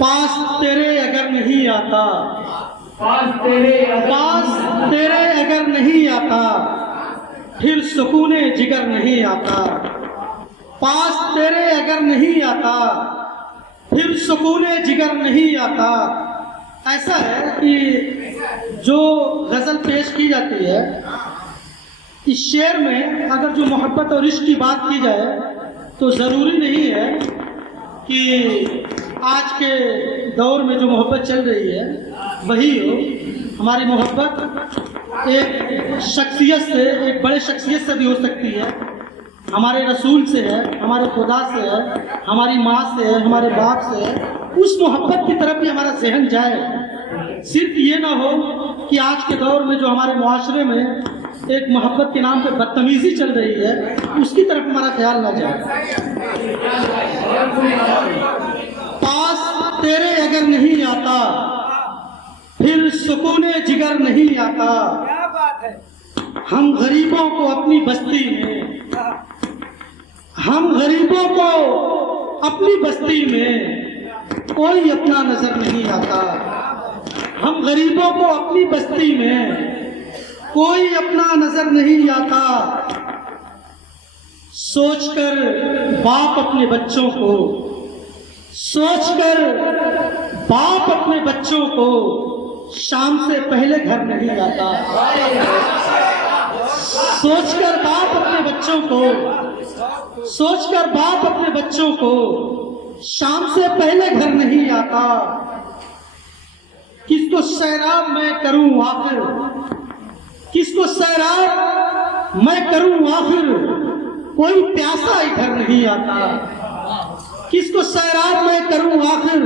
पास तेरे अगर नहीं आता, पास तेरे अगर नहीं आता, फिर सुकूने जिगर नहीं आता। पास तेरे अगर नहीं आता, फिर सुकूने जिगर नहीं आता। ऐसा है कि जो गज़ल पेश की जाती है, इस शेर में अगर जो मोहब्बत और इश्क की बात की जाए तो ज़रूरी नहीं है कि आज के दौर में जो मोहब्बत चल रही है वही हो। हमारी मोहब्बत एक शख्सियत से, एक बड़े शख्सियत से भी हो सकती है। हमारे रसूल से है, हमारे खुदा से है, हमारी माँ से है, हमारे बाप से है। उस मोहब्बत की तरफ भी हमारा जहन जाए। सिर्फ ये ना हो कि आज के दौर में जो हमारे मुआशरे में एक मोहब्बत के नाम पे बदतमीजी चल रही है, उसकी तरफ हमारा ख्याल ना जाए। पास तेरे अगर नहीं आता, फिर सुकूने जिगर नहीं आता। क्या बात है। हम गरीबों को अपनी बस्ती में, हम गरीबों को अपनी बस्ती में कोई अपना नजर नहीं आता। हम गरीबों को अपनी बस्ती में कोई अपना नजर नहीं आता। सोचकर बाप अपने बच्चों को, सोचकर बाप अपने बच्चों को शाम से पहले घर नहीं आता। सोचकर बाप अपने बच्चों को, सोचकर बाप अपने बच्चों को शाम से पहले घर नहीं आता। किसको सैराब मैं करूं आखिर, किसको सैराब मैं करूं आखिर, कोई प्यासा इधर नहीं आता। किसको सैराब मैं करूं आखिर,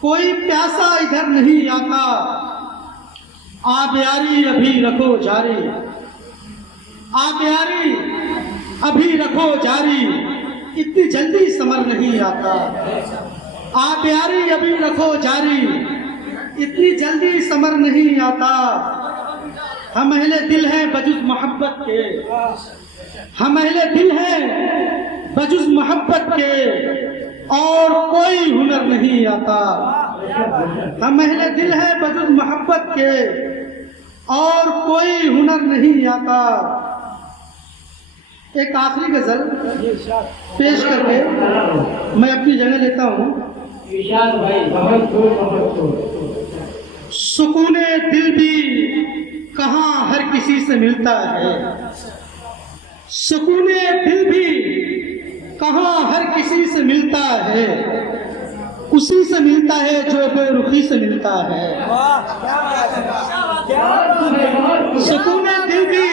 कोई प्यासा इधर नहीं आता। आप यारी अभी रखो जारी, आप यारी अभी रखो जारी, इतनी जल्दी समर नहीं आता। आप यारी अभी रखो जारी, इतनी जल्दी समर नहीं आता। हम अहले दिल हैं बजुज़ मोहब्बत के, हम अहले दिल हैं बजुज़ मोहब्बत के, और कोई हुनर नहीं आता। हम अहले दिल हैं बजुज़ मोहब्बत के, और कोई हुनर नहीं आता। एक आखिरी गजल पेश करके मैं अपनी जगह लेता हूँ। सुकूने दिल भी कहाँ हर किसी से मिलता है, सुकूने दिल भी कहाँ हर किसी से मिलता है, उसी से मिलता है जो बेरुखी से मिलता है। सुकूने दिल भी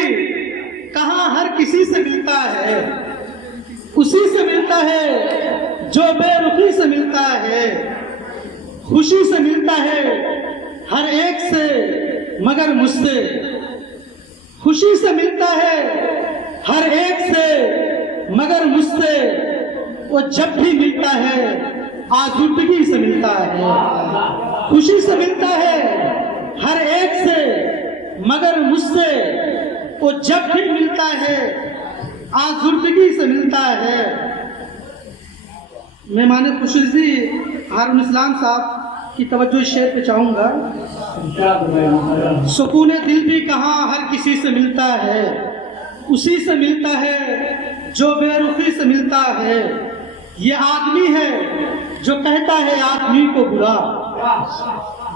कहाँ हर किसी से मिलता है, उसी से मिलता है जो बेरुखी से मिलता है। खुशी से मिलता है हर एक से मगर मुझसे, खुशी से मिलता है हर एक से मगर मुझसे। वो जब भी मिलता है आज़ुदगी से मिलता है। खुशी से मिलता है हर एक से मगर मुझसे, वो जब भी मिलता है आज़ुदगी से मिलता है। मेहमान खुशूसी हारून इस्लाम साहब की तवज्जो इस शेर पे चाहूँगा। सुकूने दिल भी कहाँ हर किसी से मिलता है, उसी से मिलता है जो बेरुखी से मिलता है। ये आदमी है जो कहता है आदमी को बुरा,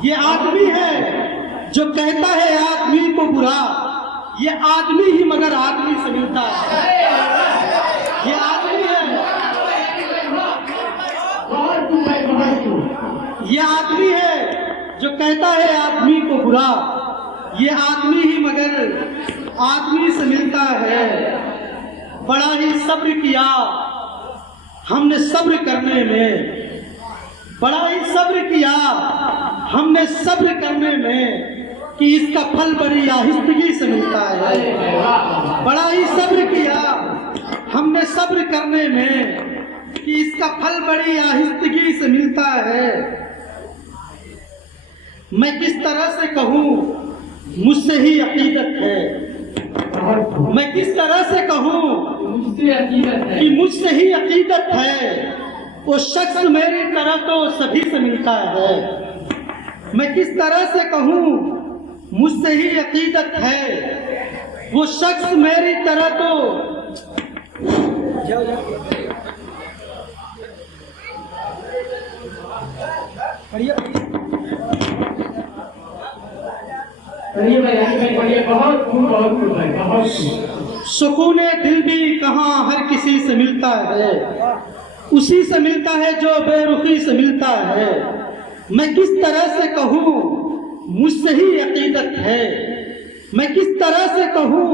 ये आदमी है जो कहता है आदमी को बुरा। ये आदमी ही मगर आदमी से मिलता है। ये आदमी है, ये आदमी है जो कहता है आदमी को बुरा। ये आदमी ही मगर आदमी से मिलता है। बड़ा ही सब्र किया हमने सब्र करने में, बड़ा ही सब्र किया हमने सब्र करने में, कि इसका फल बड़ी आहिस्तगी से मिलता है। बड़ा ही सब्र किया हमने सब्र करने में, कि इसका फल बड़ी आहिस्तगी से मिलता है। मैं किस तरह से कहूँ मुझसे ही अकीदत है, मैं किस तरह से कहूँ कि मुझसे ही अकीदत है। वो शख्स मेरी तरह तो सभी से मिलता है। मैं किस तरह से कहूँ मुझसे ही अकीदत है। वो शख्स मेरी तरह तो पढ़िए भाई, आगे में पढ़िए। बहुत खूब भाई, बहुत खूब। सुकून दिल भी कहाँ हर किसी से मिलता है, उसी से मिलता है जो बेरुखी से मिलता है। मैं किस तरह से कहूँ मुझसे ही अकीदत है। मैं किस तरह से कहूँ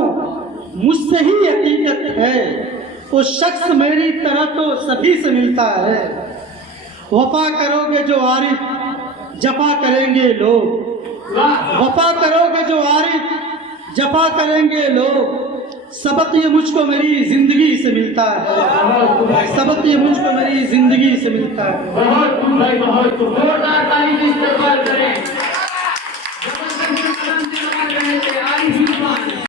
मुझसे ही अकीदत है। वो शख्स मेरी तरह तो सभी से मिलता है। वफा करोगे जो आरिफ जफा करेंगे लोग। वफा करोगे जो आरिफ जफा करेंगे लोग। सबक ये मुझको मेरी जिंदगी से मिलता है। सबक ये मुझको मेरी जिंदगी से मिलता है। बहुत खूब भाई, बहुत खूब।